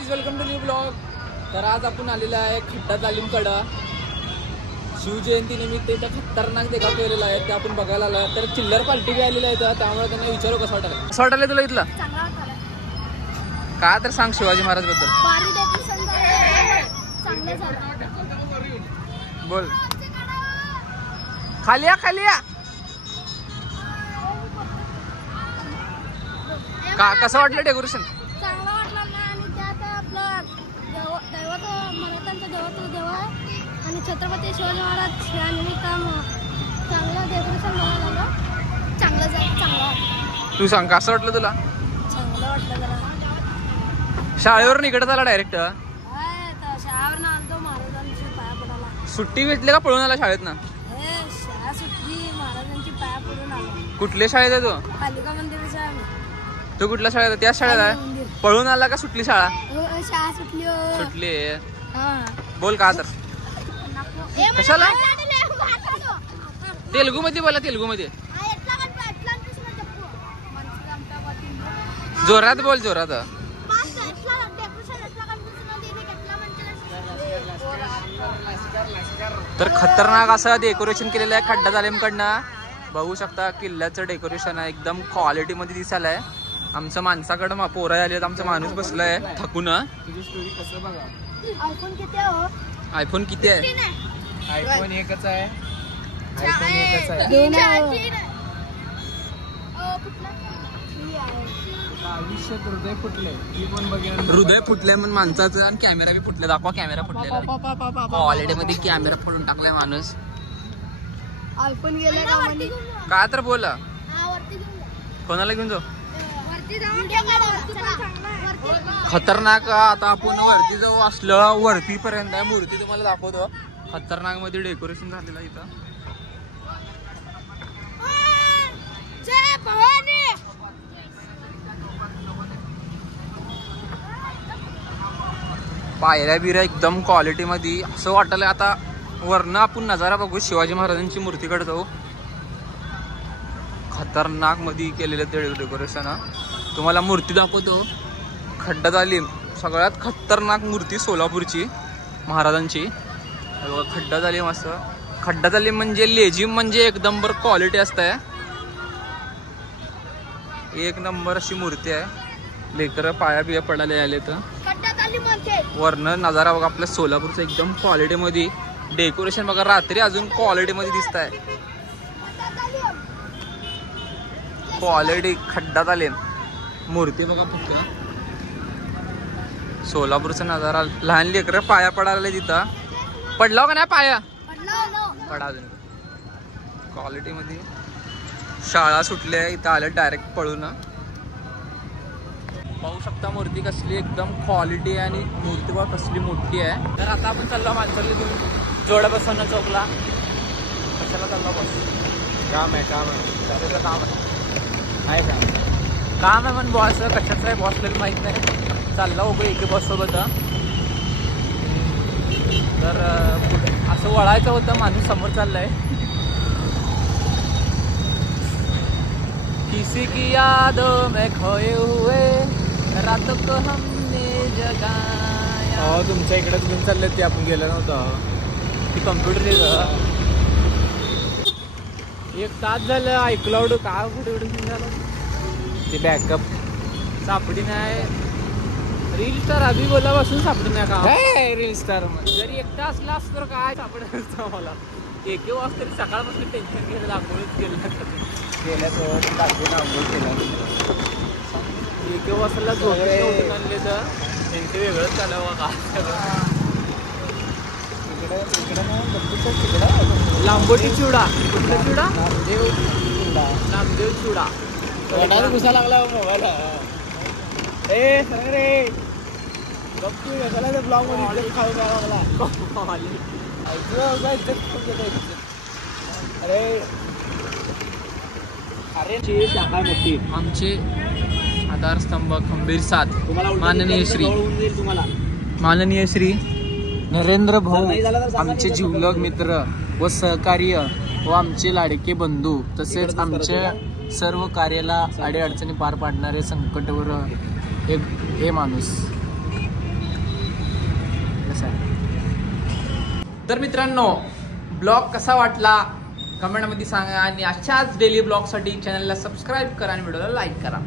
Guys, welcome to new blog. तर आज आपण आलेला आहे खड्डा तालीमकडं. शिवजयंती निमित्त इथं खतरनाक देखाव केलेला आहे, ते आपण बघायला आलो. तर चिल्लर पार्टी बी आलेली आहे, त्यामुळे त्यांना विचारू कसं वाटलं. कसं वाटलं तुला इथलं? का तर सांग शिवाजी महाराज बद्दल. बोल. खाली या, खाली या. का कसं वाटलं डेकोरेशन? चांगलं वाटलं ना. आणि त्यात आपलं दैवत मराठ्यांचं देव आहे आणि छत्रपती शिवाजी महाराज या निमित्त चांगलं डेकोरेशन झालं. चांगलं. तू सांग कसं वाटलं तुला? चांगलं वाटलं जरा. शाळेवर निघत आला डायरेक्ट? शाळेवर आलतो महाराजांची पाया पडायला. सुट्टी भेटली का पळून आला शाळेत ना? शाळा सुटली, महाराजांची पाया पडून आलो. कुठल्या शाळेत आहे तू? पालिका मंदिराच्या. तू कुठल्या शाळेत आहे? त्याच शाळेत आहे? पळून आला का सुटली शाळा? शाळा सुटली. सुटली. बोल का तर. कशाला? तेलुगू मध्ये बोला, तेलुगू मध्ये. जोरात बोल, जोरात. तर खतरनाक असं डेकोरेशन केलेलं आहे खड्डा तालीमकडनं. बघू शकता किल्ल्याचं डेकोरेशन आहे, एकदम क्वालिटी मध्ये दिसायला आहे. आमच्या माणसाकडं पोरं आले, आमचा माणूस बसलाय थकून. तुझी स्टोरी कसं बघा. आयफोन किती आहे? आयफोन किती आहे? आयफोन एकच आहे. आयुष्यात हृदय फुटले. हृदय फुटलंय म्हणून माणसाचं, आणि कॅमेरा बी फुटला. दाखवा कॅमेरा फुटलेला. क्वालिटी मध्ये कॅमेरा फोडून टाकलाय माणूस. आयफोन गेला का तर बोला. कोणाला घेऊन जाऊ? खतरनाक. आता आपण वरती जाऊ, असलं वरती पर्यंत आहे. मूर्ती तुम्हाला दाखवतो. खतरनाक मध्ये डेकोरेशन झालेलं इथं. पायऱ्या बिऱ्या एकदम क्वालिटी मध्ये. असं वाटलं आता वरनं आपण नजारा बघू, शिवाजी महाराजांची मूर्तीकडे जाऊ. खतरनाक मध्ये केलेलं ते डेकोरेशन. तुम्हाला मूर्ती दाखवतो. खड्डा तालीम सगळ्यात खतरनाक मूर्ती सोलापूरची महाराजांची. खड्डा तालीम असं. खड्डा तालीम म्हणजे लेझिम म्हणजे एक नंबर क्वालिटी असते. एक नंबर अशी मूर्ती आहे. लेकर पाया बिया पडायला आले तर. वरनं नजारा बघा आपल्या सोलापूरचा एकदम क्वालिटी मध्ये. डेकोरेशन बघा, रात्री अजून क्वालिटी मध्ये दिसत आहे. क्वालिटी खड्डा तालीम मूर्ती बघा फक्त. सोलापूरचा नजारा. लहान लेकर पाया पडायला तिथं. पडला का नाही पाया? पडा अजून. क्वालिटी मध्ये. शाळा सुटल्या इथं आलं डायरेक्ट पळून. पाहू शकता मूर्ती कसली एकदम क्वालिटी आहे, आणि मूर्ती बघा कसली मोठी आहे. तर आता आपण चाललो माणसाला घेऊन जोडा बसवणं चौकला. कशाला चाललो? बस काम आहे. काम आहे का? काम आहे पण बॉस कशाचं आहे बॉसला माहित नाही. चालला हो एके बस सोबत. तर असं वळायचं होतं, माणूस समोर चाललाय. किसी की यादों में खोए हुए रातों को हमने जगाया. तुमच्या इकडेच घेऊन चालले ते, आपण गेलो नव्हतं. ती कम्प्युटर एक तास झालं आयक्लाउड का कुठे झालं. ते बॅकअप सापडी नाही. रील स्टार अभि बोला बसून सापडी नाही का? रील स्टार जरी एकटा असला असतं तर काय सापडायचं मला. एक वाजता तरी सकाळपासून टेन्शन घ्यायला दाखवूनच गेलं. गेल्यासोबत दाखवून आंघोळ केला. एक वाजता झोपले आणले तर त्यांचे वेगळंच झालं बघा. लांबोटी चिवडा. कुठला चिवडा? नामदेव चिवडा. घुसा लागला मोबाईल. रे ब्लॉग मध्ये खाऊ लागला. अरे शाखा मोठी. आमचे आधारस्तंभ खंबीर साथ माननीय श्री नरेंद्र भाऊ, आमचे जीवलग मित्र व सहकार्य व आमचे लाडके बंधू, तसेच आमच्या सर्व कार्याला अडीअडचणी पार पाडणारे संकटवर हे माणूस. कसं आहे. तर मित्रांनो, ब्लॉग कसा वाटला कमेंटमध्ये सांगा आणि अशाच डेली ब्लॉगसाठी चॅनलला सबस्क्राईब करा आणि व्हिडिओला लाईक करा.